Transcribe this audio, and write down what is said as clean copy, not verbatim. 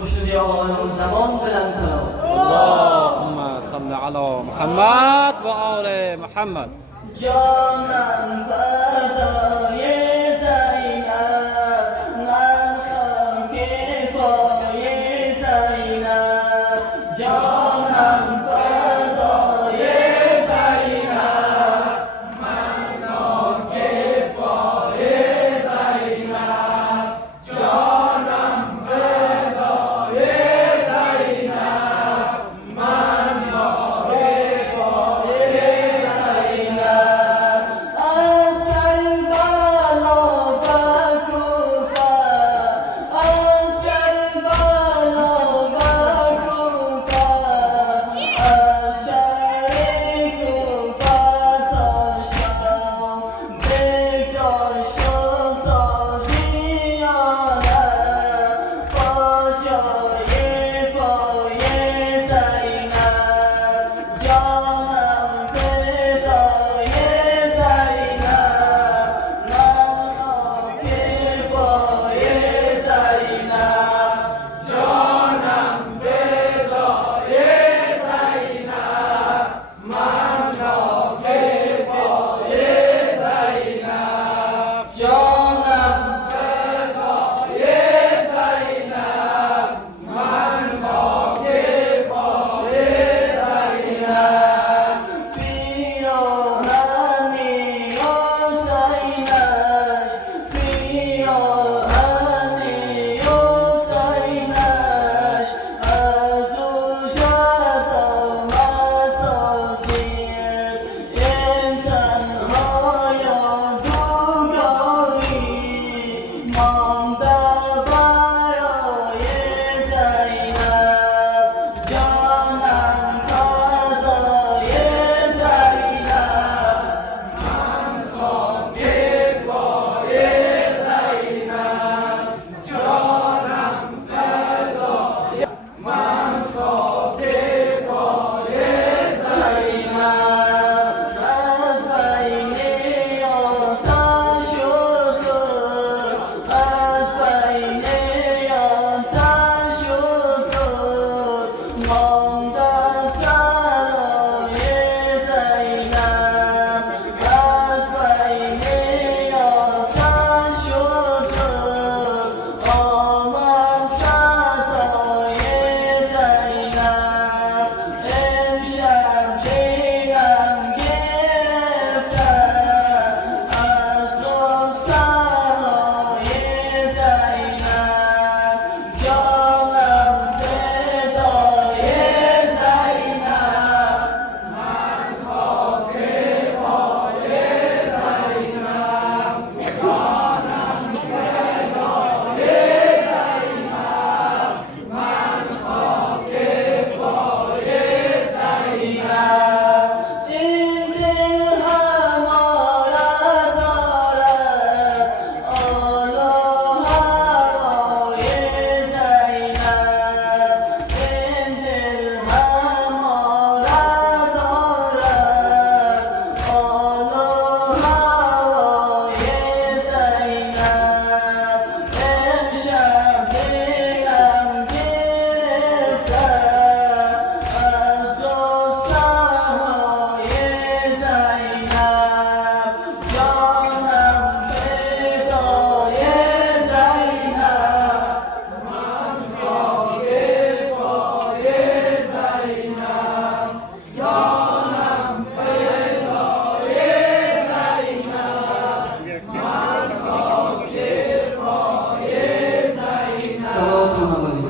خوشنودی آقایان زمان بلند سلام. اللهم صل على محمد و آل محمد. جانم فدای زینب، من خاک پای زینب. جانم فدای زینب، من خاک پای زینب. جانم فدای زینب، من خاک پای زینب. از کربلا به کوفه، از کربلا به کوفه، از شهر کوفه تا شام بگذاشت و تازیانه با جای پای زینب. جانم فدای زینب، من خاک پای زینب. جانم فدای زینب، من خاک پای زینب. جانم فدای زینب، من خاک پای زینب. پیراهنی حسینش، پیراهنی حسینش، از او جدم اساسیه این تنها یادگاری مانده برای زینب. جانم فدای زینب، من خاک پای زینب. جانم فدای، من خاک پای زینب. از بین آتش و دود، از بین آتش و دود، مانده سرای زینب. از بین آتش و دود، آمد صدای زینب. امشب دلم گرفته از غصه‌های زینب. جانم فدای زینب، من خاک پای زینب. جانم فدای زینب، من خاک پای زینب. این دل هماره دارد آل و هوای زینب. این دل هماره دارد آل و هوای زینب. امشب دلم گرفته از غصه‌های زینب. جانم فدای زینب، من خاک پای زینب. جانم فدای زینب، من خاک پای زینب. صلوات محمدی.